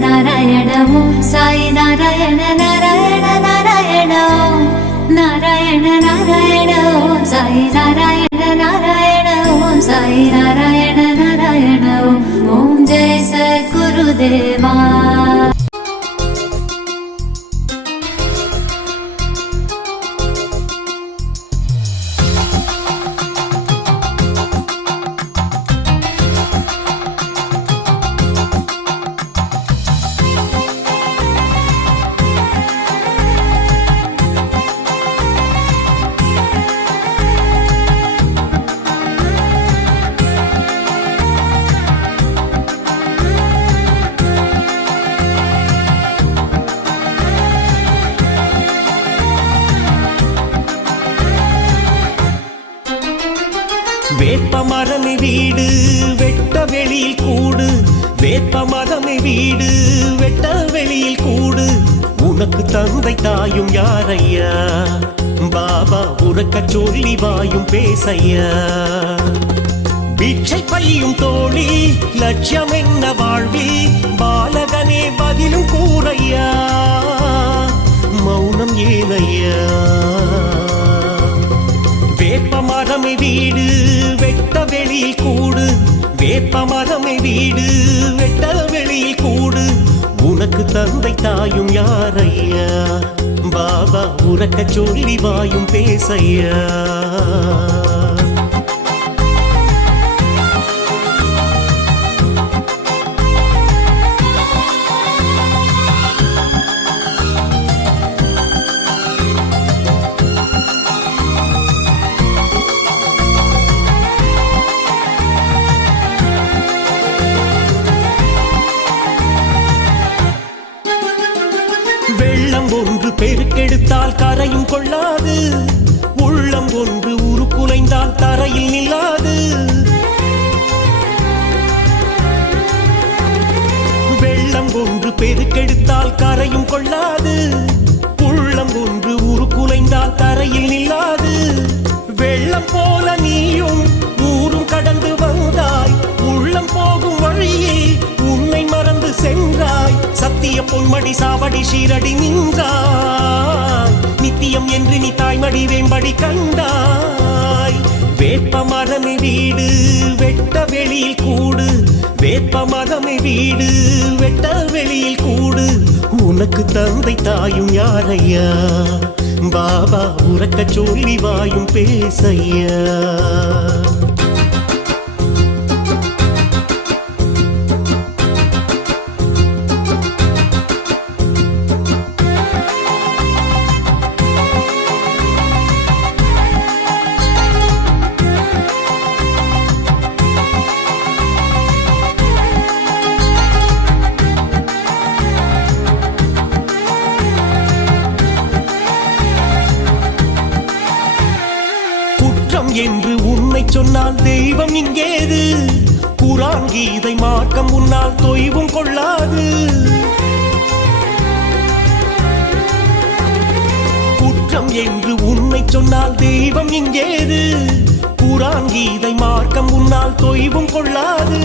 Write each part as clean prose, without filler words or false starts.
नारायण ओम साई नारायण नारायण नारायण ओम नारायण नारायण ओम साई नारायण नारायण ओम साई नारायण नारायण ओम जय सद्गुरुदेवा। வேப்பமரமே வீடு வெட்ட வெளியில் கூடு, வேப்பமரமே வீடு வெட்ட வெளியில் கூடு, உனக்கு தந்தை தாயும் யாரையா, பாபா உறக்க சொல்லி வாயும் பேசையா. பிச்சை பையும் தோழி லட்சியம் என்ன வாழ்வி, பாலகனே பதிலும் கூறையா, மௌனம் ஏனையா. வேப்பமரமே வீடு வெட்ட வெளியில் கூடு, வேப்பமரமே வீடு வெட்ட வெளியில் கூடு, உனக்கு தந்தை தாயும் யாரையா, பாபா உறக்க சொல்லி வாயும் பேசையா. வெள்ளம் ஒன்று பெருக்கெடுத்தால் கரையும் கொள்ளாது, உள்ளம் ஒன்று உருக்குலைந்தால் தரையில் நில்லாது. வெள்ளம் ஒன்று பெருக்கெடுத்தால் கரையும் கொள்ளாது, உள்ளம் ஒன்று உருக்குலைந்தால் தரையில் நில்லாது. வெள்ளம் போல நீயும் ஊரும் கடந்து வந்தாய், உள்ளம் போகும் வழியில் உன்னை மறந்து சென்றாய். சத்திய பொன்மடி சாவடி சீரடி நின்றாய், நித்தியம் என்று நீ தாய்மடி வேம்படி கண்டாய். வேப்பமரமே வீடு வெட்ட வெளியில் கூடு, வேப்பமரமே வீடு வெட்ட வெளியில் கூடு, உனக்கு தந்தை தாயும் யாரையா, பாபா உறக்க சொல்லி வாயும் பேசையா. என்று உன்னை சொன்னால் தெய்வம் இங்கேது, குரான் கீதை மார்க்கம் உன்னால் தொய்வும் கொள்ளாது. குற்றம் என்று உன்னை சொன்னால் தெய்வம் இங்கேது, குரான் கீதை மார்க்கம் உன்னால் தொய்வும் கொள்ளாது.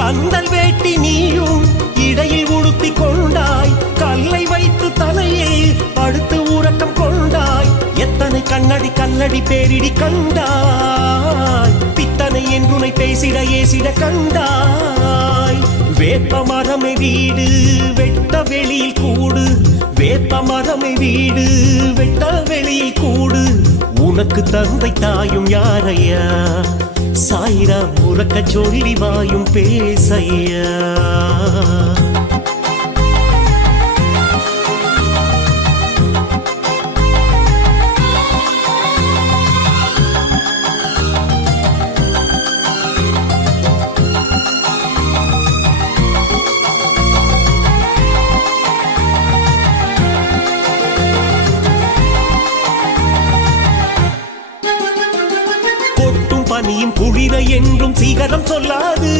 கந்தல் வேட்டி நீயும் இடையில் உடுத்தி கொண்டாய், கல்லை வைத்து தலையில் படுத்து உறக்கம் கொண்டாய். எத்தனை கண்ணடி கல்லடி பேரிடி கண்டாய், பித்தனை என்றுனை பேசிட ஏசிட கண்டாய். வேப்பமரமே வீடு வெட்ட வெளியில் கூடு, வேப்பமரமே வீடு வெட்ட வெளியில் கூடு, உனக்கு தந்தை தாயும் யாரையா, சாயிரா உறக்க சொல்லி வாயும் பேசையா. பனியும் குளிர என்றும் சீகரம் சொல்லாது,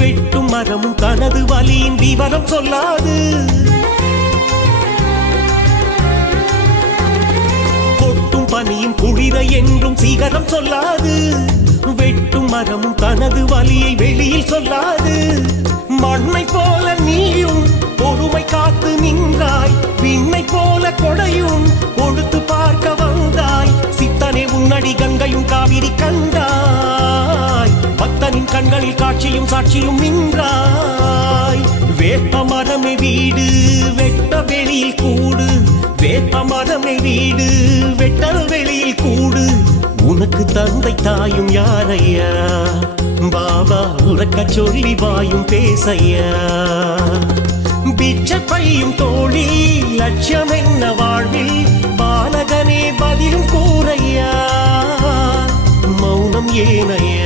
வெட்டும் மரமும் தனது வலியின் விவரம் சொல்லாது. கொட்டும் பனியும் குளிர என்றும் சீகரம் சொல்லாது, வெட்டும் மரமும் தனது வலியை வெளியில் சொல்லாது. மண்ணை போல நீயும் கண்டாய் பக்தனின் கண்களில் காட்சியும் சாட்சியும் நின்றாய் வேப்ப மரமே வீடு வெட்ட வெளியில் கூடு வேப்ப மரமே வீடு வெட்ட வெளியில் கூடு உனக்கு தந்தை தாயும் யாரையா பாபா உறக்க சொல்லி வாயும் பேசையா பிச்சை பையும் தோழி லட்சியம் என்ன வாழ்வில் பாலகனே பதிலும் கூறையா மௌனம் ஏனையா